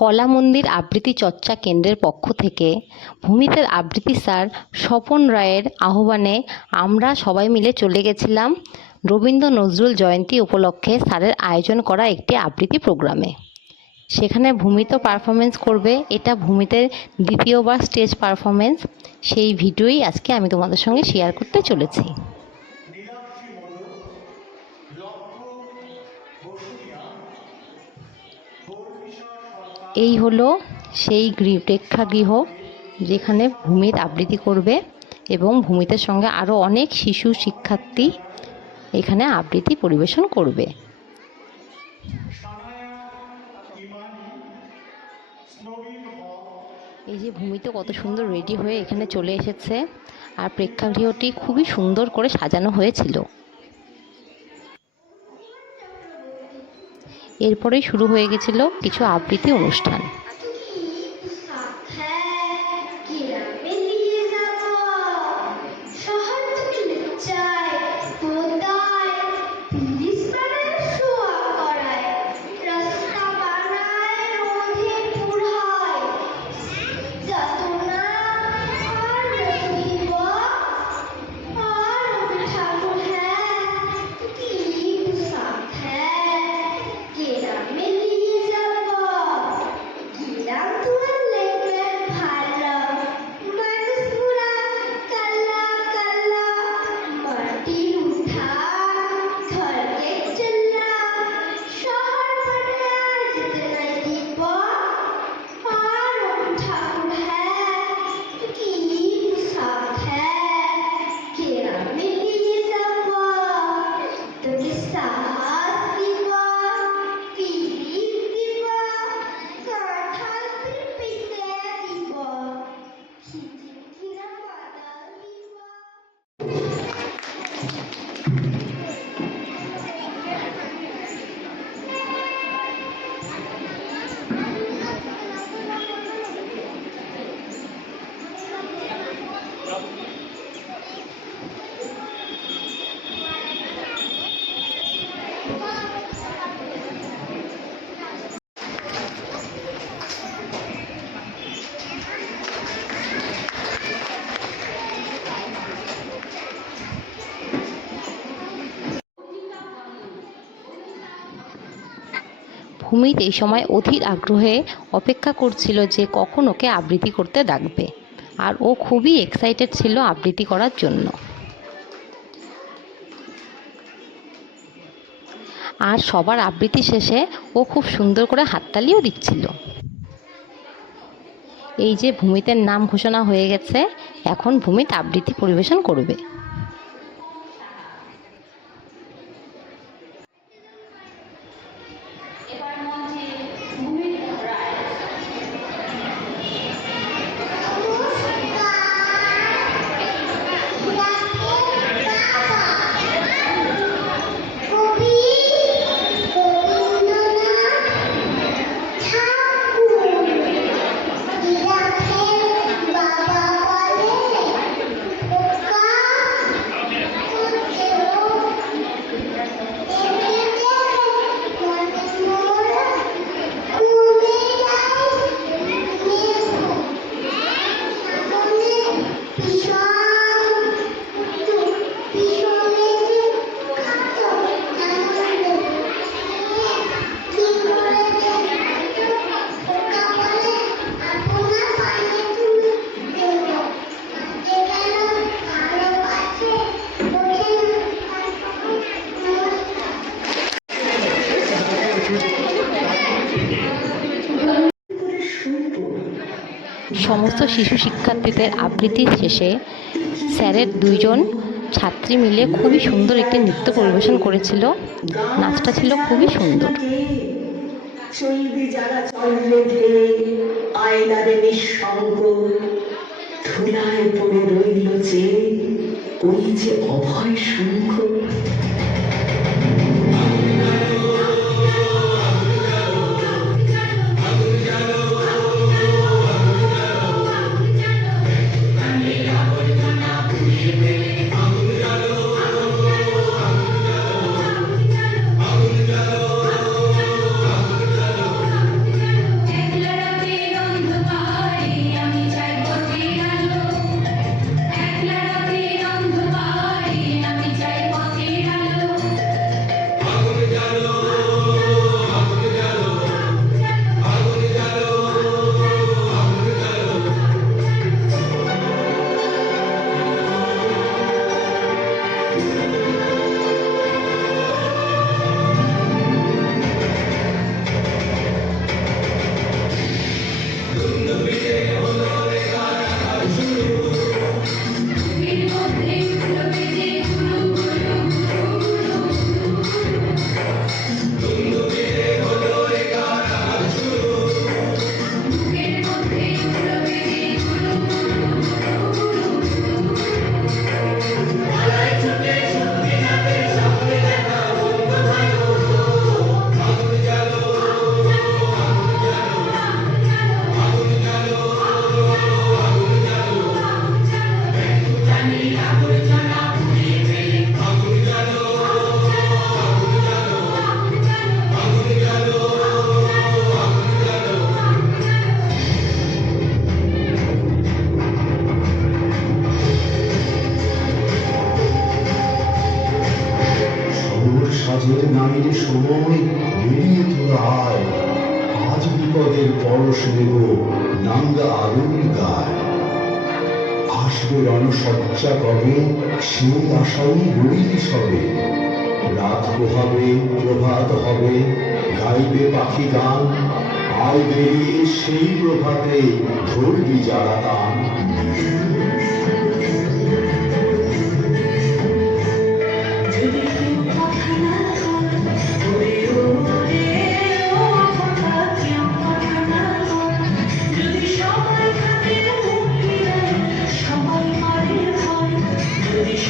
কলা মন্দির আবৃত্তি চর্চা কেন্দ্রের পক্ষ থেকে ভূমিতের আবৃত্তি স্যার স্বপন রায়ের আহ্বানে আমরা সবাই মিলে চলে গেছিলাম রবীন্দ্র নজরুল জয়ন্তী উপলক্ষে স্যারের আয়োজন করা একটি আবৃত্তি প্রোগ্রামে। সেখানে ভূমিত পারফরমেন্স করবে। এটা ভূমিতের দ্বিতীয়বার স্টেজ পারফরমেন্স। সেই ভিডিওই আজকে আমি তোমাদের সঙ্গে শেয়ার করতে চলেছি। এই হলো সেই প্রেক্ষাগৃহ যেখানে ভূমিত আবৃত্তি করবে এবং ভূমিতের সঙ্গে আরও অনেক শিশু শিক্ষার্থী এখানে আবৃত্তি পরিবেশন করবে। এই যে ভূমিত কত সুন্দর রেডি হয়ে এখানে চলে এসেছে, আর প্রেক্ষাগৃহটি খুবই সুন্দর করে সাজানো হয়েছিল। এরপরেই শুরু হয়ে গেছিল কিছু আবৃত্তি অনুষ্ঠান। ভূমিত এই সময় অধীর আগ্রহে অপেক্ষা করছিল যে কখন ওকে আবৃত্তি করতে ডাকবে, আর ও খুবই এক্সাইটেড ছিল আবৃত্তি করার জন্য। আর সবার আবৃত্তি শেষে ও খুব সুন্দর করে হাততালিও দিচ্ছিল। এই যে ভূমিতের নাম ঘোষণা হয়ে গেছে, এখন ভূমিত আবৃত্তি পরিবেশন করবে। সমস্ত শিশু শিক্ষার্থীদের আবৃত্তির শেষে স্যারের দুইজন ছাত্রী মিলে খুবই সুন্দর একটি নৃত্য পরিবেশন করেছিল। নাচটা ছিল খুবই সুন্দর। অভয় শঙ্খ আকাশের পরশ নেব নাঙ্গা আগুন গায়। আসবে রণসজ্জা কবে, সেই আশাই রইলি সবে। রাত পোহাবে, প্রভাত হবে, গাইবে পাখি গান। আয় বেরিয়ে সেই প্রভাতে ধরবি যারা তান।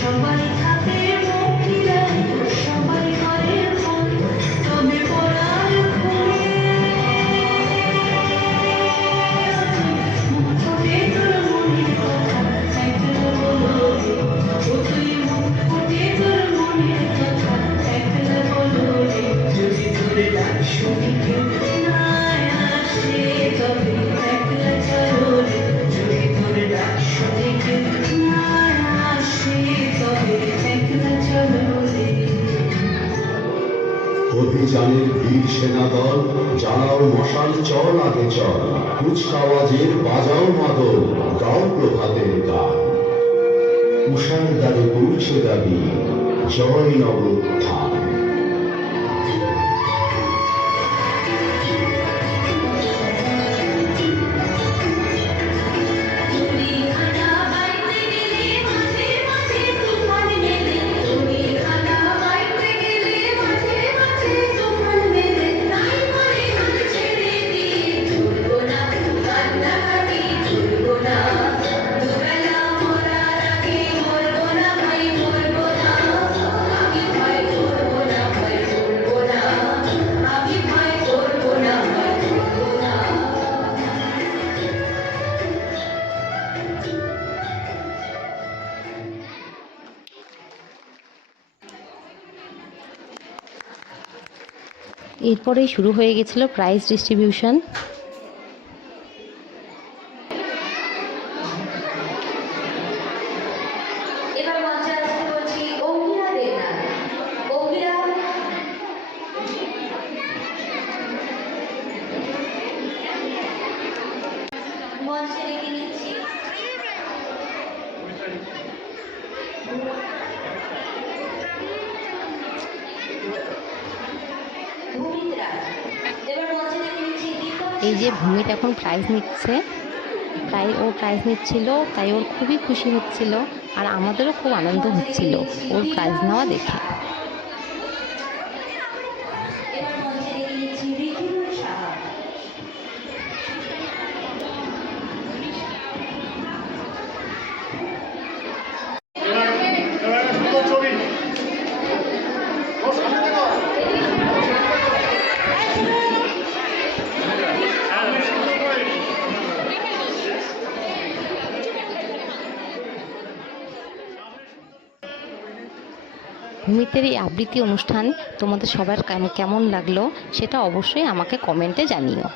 সবাই থাকে মুক্তিরাই, সবাই করে ভুল, তবে পড়ার ভুলে মুখ ফুটে তোর মনের কথা একলা বলো রে। ও তুই মুখ ফুটে তোর মনের কথা একলা বলো রে। যদি তোর ডাক শুনি কেউ না আসে তবে একলা চলো রে। যদি তোর ডাক শুনি কেউ না আসে তবে একলা চলো রে। অভিযানের বীর সেনা দল, জ্বালাও মশাল, চল আগে চল। কুচকাওয়াজের বাজাও মাদল, গাও প্রভাতের গান। উষার দ্বারে পৌঁছে দাবি, জয় নবোত্থান। এরপরেই শুরু হয়ে গেছিল প্রাইজ ডিস্ট্রিবিউশন। এবার মঞ্চে আসতে বলছি অঙ্গিরা দেবনাথ। অঙ্গিরা মঞ্চে রেখে নিচ্ছি। ভূমিতরা এবার মঞ্চে রেখে নিচ্ছি। এই যে ভূমিত এখন প্রাইজ নিচ্ছে, ও প্রাইজ নিচ্ছিল, তাই ওর খুবই খুশি হচ্ছিল, আর আমাদেরও খুব আনন্দ হচ্ছিল ওর প্রাইজ নেওয়া দেখে। এবার মঞ্চে রেখে নিচ্ছি ঋতুল সাহা। ভূমিতের এই আবৃত্তি অনুষ্ঠান তোমাদের সবার কেমন লাগলো সেটা অবশ্যই আমাকে কমেন্টে জানিও।